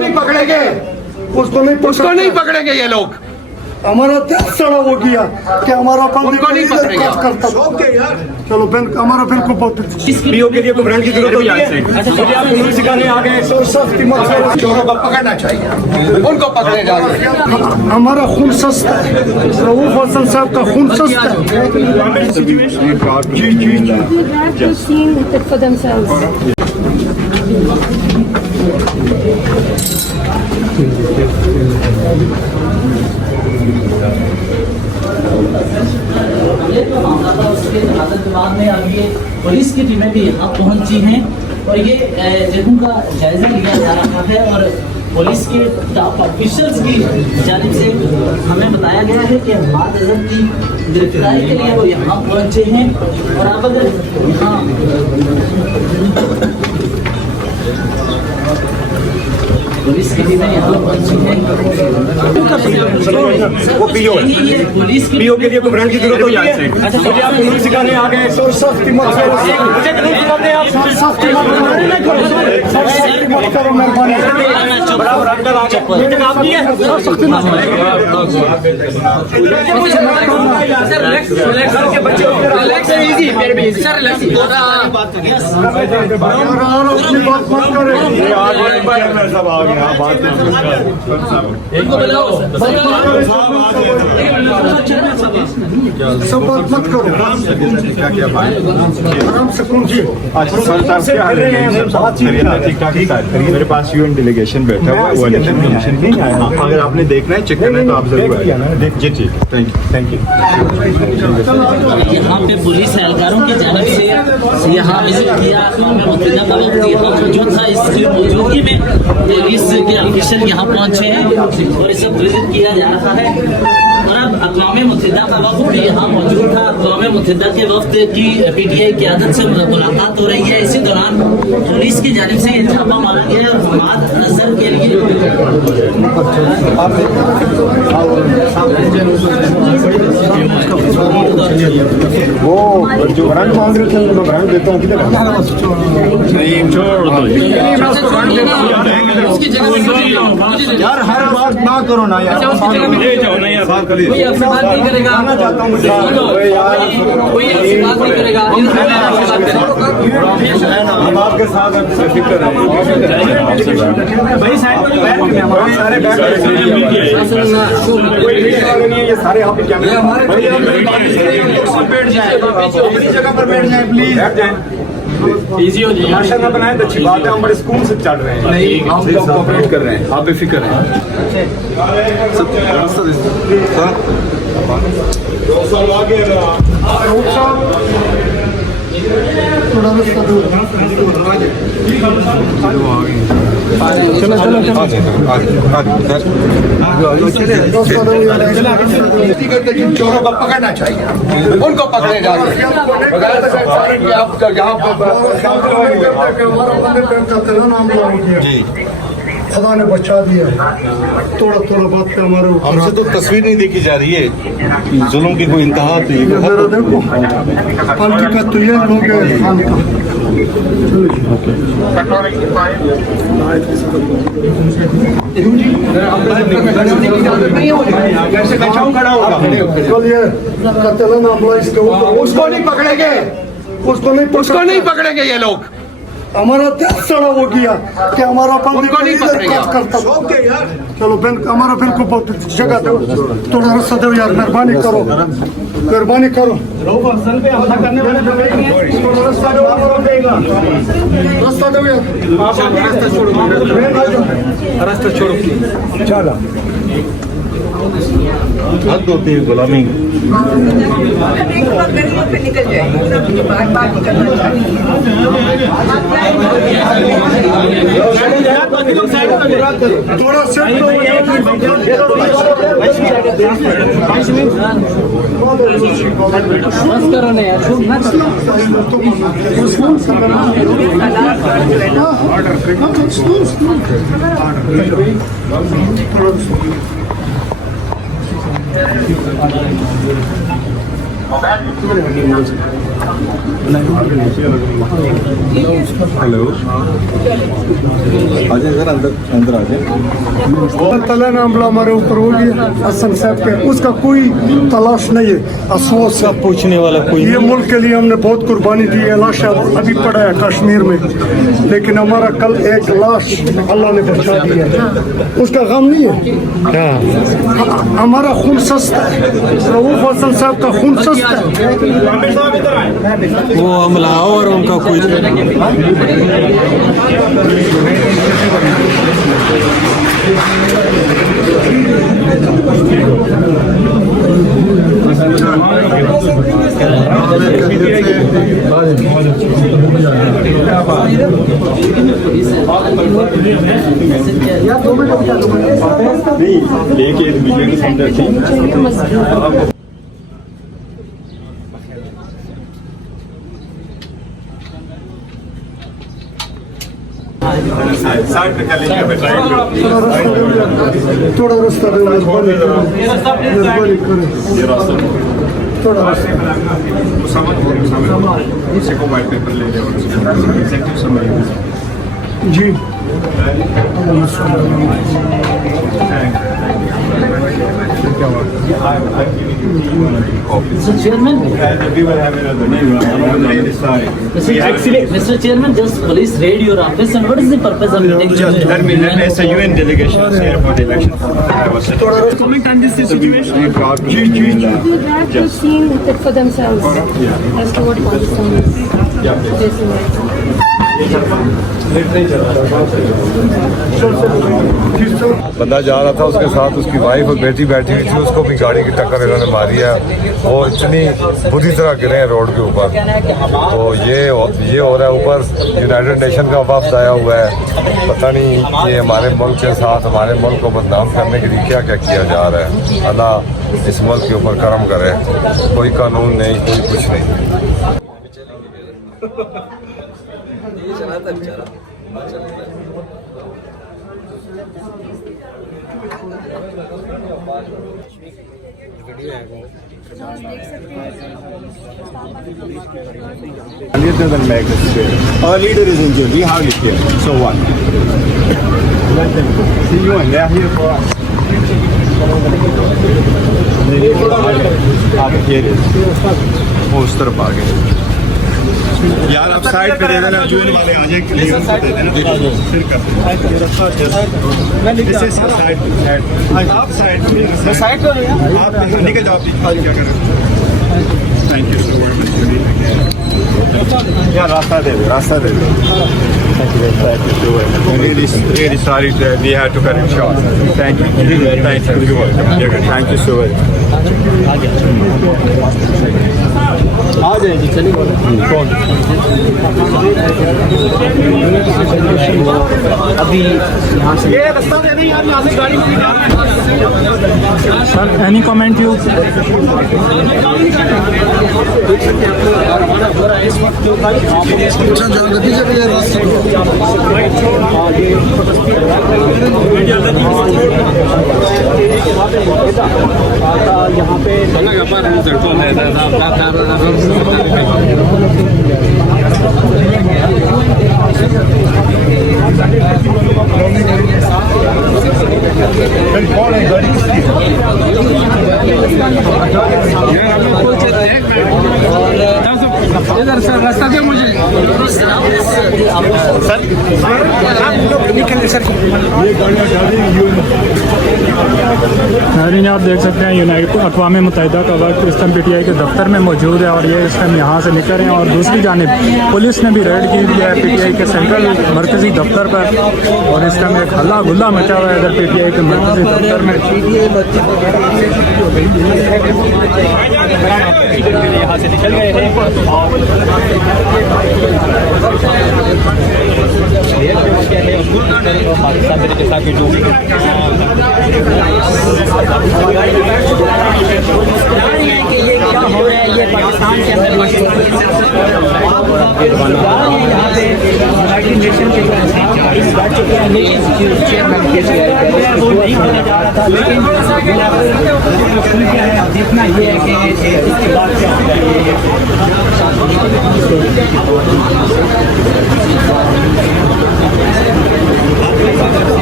नहीं पकड़ेंगे, उसको नहीं पकड़ेंगे ये लोग। हमारा दिल सड़ा हो गया कि हमारा उनको नहीं पकड़ेंगे आप। करता। चलो बैंक हमारा बैंक को पीओ के लिए ब्रांड की जरूरत होगी आज से। मुझे आप उन्हें सिखाने आ गए। सख्ती मत करो। चोरों को पकड़ना चाहिए, उनको पकड़े जाएंगे। हमारा खून सस्ता है, रऊफ हसन साहब का खून सस्ता है। for themselves. उसके बाद में अब ये पुलिस की टीमें भी यहाँ पहुँची हैं और ये जगहों का जायजा लिया जा रहा है और पुलिस के टॉप ऑफिशियल्स की जानिब से हमें बताया गया है कि बाद अजहर की गिरफ्तारी के लिए वो यहाँ पहुँचे हैं और आप अगर यहाँ पुलिस की टीमें यहाँ पहुँची हैं। वो पीओ के लिए ब्रांड की जरूरत होगी आज से। मुझे आप उन्हें सिखाने आ गए। सख्ती मत करो। मुझे कानून सिखाने आप सख्ती मत करो। मेहरबानी सब बात मत करो। आराम से पहुंचिए। मेरे पास यूएन डेलीगेशन बैठा हुआ है, वो इलेक्शन कमीशन भी आया। अगर आपने देखना है, चेक करना है तो आप जरूर आइए। जी ठीक, थैंक यू। यहाँ पे पुलिस एहलकारों की जानिब से यहाँ विजिट किया, मुतहदा का वक्त यहाँ मौजूद था। इसकी मौजूदगी में पुलिस के ऑफिसर यहाँ पहुँचे हैं और इसे विजिट किया जा रहा है और अब अक़वाम मुत्तहिदा का वफ़द भी यहाँ मौजूद था। अक़वाम मुत्तहिदा के वफ़द की PTI क़यादत से मुलाकात हो रही है। इसी दौरान पुलिस की जानिब से ये छापा मारा गया और हमाद अजहर के लिए वो जो ब्रांड मांग रहे थे उनको ब्रांड देता हूँ। किधर यार, हर बात ना करो ना यार। कोई आपसे बात नहीं करेगा, कोई आपसे बात नहीं करेगा। हम आपके साथ फिक्र है भाई। सारे ये सारे यहाँ पे कैमरे बैठ जाए, अपनी जगह पर बैठ जाए प्लीज। इजी हो जाए। भाषा न बनाए तो अच्छी बात है। हम बड़े सुकून से चल रहे हैं। नहीं, हम लोग कोऑपरेट कर रहे हैं, आप बेफिक्र हैं। चोरों को पकड़ना चाहिए, उनको पकड़े जाएंगे। खुदा ने बचा दिया है। थोड़ा थोड़ा बात पे हमारे ऊपर हमसे तो तस्वीर नहीं देखी जा रही है। जुल्म की कोई इंतहा तो ये देखो पार्टी का तो ये लोग खड़ा होगा। उसको नहीं पकड़ेंगे, उसको नहीं पकड़ेंगे ये लोग। हमारा दिल सड़ा हो गया कि हमारा उनको नहीं पकड़ेंगे आप। करता। चलो बैंक हमारा बैंक को जगह दो, थोड़ा रास्ता दो यार। मेहरबानी करो, मेहरबानी करो। रास्ता दो यार, रास्ता छोड़ो। चलो हद होती है गुलामी। निकल जाएगी बात करना थोड़ा से बस करो ना यार, छोड़ मत। हेलो आ जाए सर, अंदर आ जाए। तला मामला हमारे ऊपर हो गया हसन साहब के, उसका कोई तलाश नहीं है, अफसोस है। पूछने वाला कोई ये मुल्क के लिए हमने बहुत कुर्बानी दी है। लाश अभी पड़ा है कश्मीर में, लेकिन हमारा कल एक लाश अल्लाह ने बचा दिया है, उसका गम नहीं है। हमारा खून सस्ता है, रऊफ हसन साहब का खून सस्ता है। वो हमला और उनका कोई थोड़ा रास्ता दो, मेहरबानी करें, थोड़ा रास्ता। जी Mr. Chairman, Mr. Chairman, just police raid your office, and what is the purpose of meeting? It's a UN delegation here for the election. Comment on this situation. To see it for themselves as to what Pakistan is facing right now. बंदा जा रहा था, उसके साथ उसकी wife और बेटी बैठी हुई थी, उसको भी गाड़ी की टक्कर इन्होंने मारी है। वो इतनी बुरी तरह गिरे हैं रोड के ऊपर। तो ये हो रहा है, ऊपर यूनाइटेड नेशन का वफ्द आया हुआ है। पता नहीं ये हमारे मुल्क के साथ हमारे मुल्क को बदनाम करने के लिए क्या क्या किया जा रहा है। अल्लाह इस मुल्क के ऊपर करम करे। कोई कानून नहीं, कोई कुछ नहीं। Our leader is injured. We hardly care. So what? See you and they are here for us. उस तरफ आ गए यार, अब साइड पे दे देना, यूएन वाले आ जाए, क्लियर कर दे देना, फिर कर आप साइड पे आप निकल जाओ, क्या कर रहे हो? थैंक यू सो मच यार, रास्ता दे दो। Thank you so much. Really sorry that we had to cut it short. Thank you. Thank you so much. आ जाए जी, चलिए। अभी यहाँ से ये रास्ता दे दें यार, यहाँ से गाड़ी में सर, एनी कमेंट यू? यहाँ पे इधर सर रास्ता दे मुझे सर, निकल सर। नाज़रीन, आप देख सकते हैं यूनाइटेड अक़वाम मुत्तहिदा का वक्त इस टाइम PTI के दफ्तर में मौजूद है और ये इस टाइम यहाँ से निकल रहे हैं। और दूसरी जानिब पुलिस ने भी रेड की है PTI के सेंट्रल मरकज़ी दफ्तर पर, और इस टाइम एक हल्ला गुल्ला मचा हुआ है इधर PTI के मरकज़ी दफ्तर में। यहाँ से निकल गए हैं पाकिस्तान तरीके से जो ये क्या हो रहा है, ये पाकिस्तान के अंदर यहाँ पे यूनाइटेड नेशन के बैठ चुके हैं, चेयरमैन वो नहीं बोला जा रहा था, लेकिन क्या है देखना ये है कि इसके बाद क्या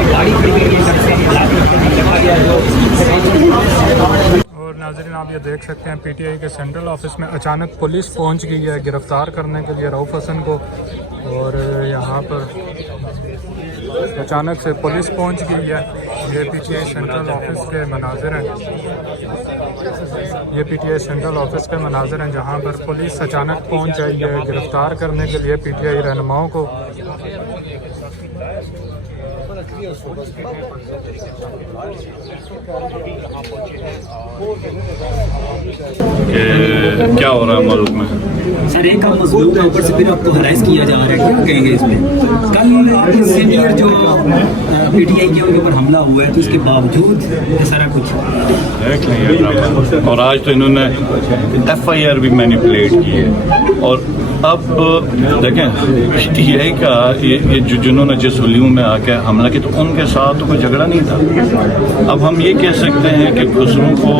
गाड़ी खड़ी गई है। और नाज़रीन आप ये देख सकते हैं पीटीआई के सेंट्रल ऑफिस में अचानक पुलिस पहुंच गई है गिरफ्तार करने के लिए रऊफ हसन को। और यहाँ पर अचानक से पुलिस पहुंच गई है। ये पीटीआई सेंट्रल ऑफिस के मनाजिर हैं, ये पीटीआई सेंट्रल ऑफिस के मनाजिर हैं जहाँ पर पुलिस अचानक पहुंच आई है गिरफ्तार करने के लिए पीटीआई रहनुमाओं को। क्या हो रहा है मुल्क में? सर एक हम मजलूम है, ऊपर से फिर आपको हरास किया जा रहा है, क्या कहेंगे इसमें? कल आपके सीनियर जो पीटीआई के उनके ऊपर हमला हुआ है, तो इसके बावजूद सारा कुछ देख लें ये ड्रामा। और आज तो इन्होंने FIR भी मैनिपुलेट की है। और अब देखें पीटीआई का ये जिन्होंने जिस वलीम में आके हमला किया तो उनके साथ तो कोई झगड़ा नहीं था। अब हम ये कह सकते हैं कि खुसरो को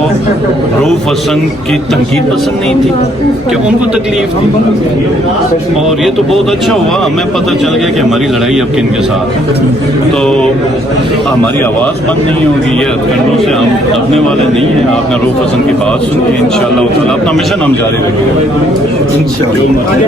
रऊफ हसन की तनकीद पसंद नहीं थी, कि उनको तकलीफ थी। और ये तो बहुत अच्छा हुआ, हमें पता चल गया कि हमारी लड़ाई अब किनके साथ है, तो हमारी आवाज़ बंद नहीं होगी। ये हथकंडों से हम दबने वाले नहीं हैं। आपने रऊफ हसन की बात सुनी, इंशाअल्लाह अपना मिशन हम जारी रखेंगे इंशाअल्लाह।